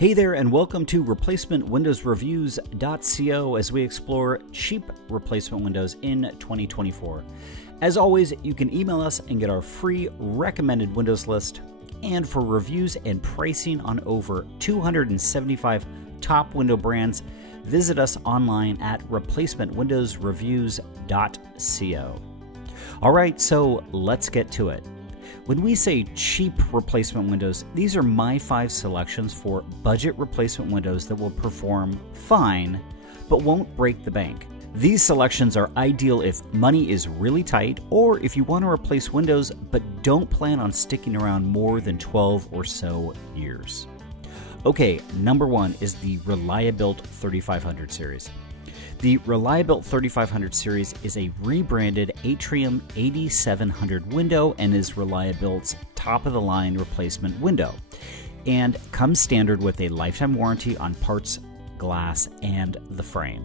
Hey there, and welcome to replacement-windows-reviews.co as we explore cheap replacement windows in 2024. As always, you can email us and get our free recommended windows list. And for reviews and pricing on over 275 top window brands, visit us online at replacement-windows-reviews.co. All right, so let's get to it. When we say cheap replacement windows, these are my 5 selections for budget replacement windows that will perform fine, but won't break the bank. These selections are ideal if money is really tight or if you want to replace windows but don't plan on sticking around more than 12 or so years. Okay, number 1 is the Reliabilt 3500 series. The Reliabilt 3500 series is a rebranded Atrium 8700 window and is Reliabilt's top-of-the-line replacement window, and comes standard with a lifetime warranty on parts, glass, and the frame.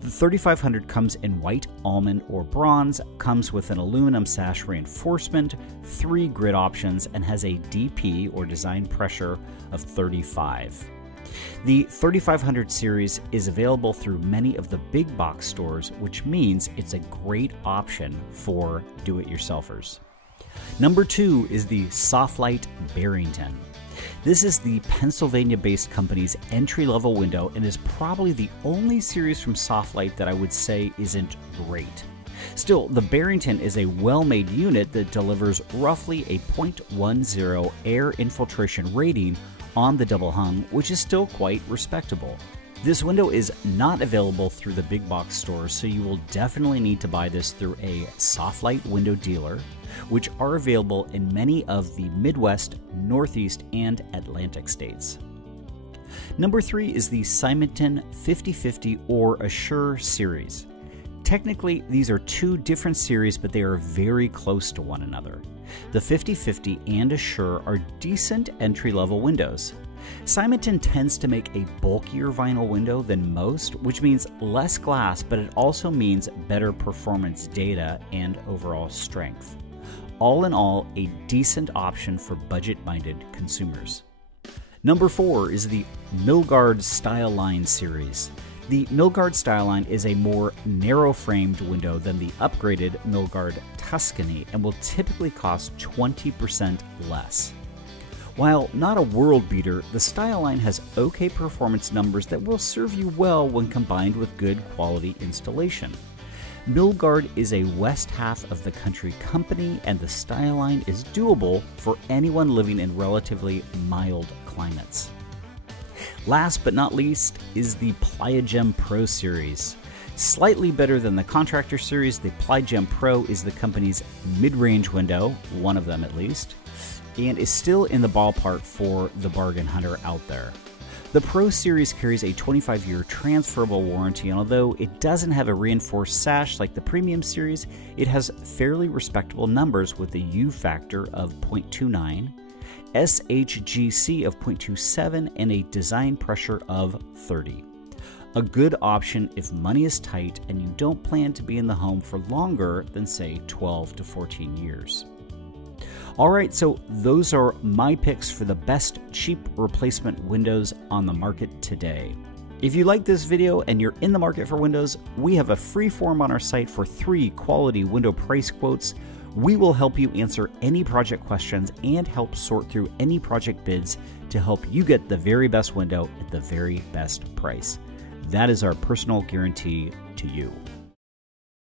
The 3500 comes in white, almond, or bronze, comes with an aluminum sash reinforcement, 3 grid options, and has a DP or design pressure of 35. The 3500 series is available through many of the big box stores, which means it's a great option for do-it-yourselfers. Number 2 is the Softlight Barrington. This is the Pennsylvania-based company's entry-level window and is probably the only series from Softlight that I would say isn't great. Still, the Barrington is a well-made unit that delivers roughly a 0.10 air infiltration rating on the double hung, which is still quite respectable. This window is not available through the big box stores, so you will definitely need to buy this through a Softlight window dealer, which are available in many of the Midwest, Northeast, and Atlantic states. Number 3 is the Symington 5050 or Assure series. Technically, these are 2 different series, but they are very close to one another. The 5050 and Assure are decent entry-level windows. Symington tends to make a bulkier vinyl window than most, which means less glass, but it also means better performance data and overall strength. All in all, a decent option for budget-minded consumers. Number 4 is the Milgard Styleline series. The Milgard Styleline is a more narrow-framed window than the upgraded Milgard Tuscany and will typically cost 20% less. While not a world beater, the Styleline has okay performance numbers that will serve you well when combined with good quality installation. Milgard is a west half of the country company, and the Styleline is doable for anyone living in relatively mild climates. Last but not least is the Plyagem Pro series. Slightly better than the Contractor series, the Plyagem Pro is the company's mid-range window, one of them at least, and is still in the ballpark for the bargain hunter out there. The Pro series carries a 25-year transferable warranty, and although it doesn't have a reinforced sash like the Premium series, it has fairly respectable numbers with a U factor of 0.29, SHGC of 0.27, and a design pressure of 30. A good option if money is tight and you don't plan to be in the home for longer than, say, 12 to 14 years. Alright, so those are my picks for the best cheap replacement windows on the market today. If you like this video and you're in the market for windows, we have a free form on our site for 3 quality window price quotes. We will help you answer any project questions and help sort through any project bids to help you get the very best window at the very best price. That is our personal guarantee to you.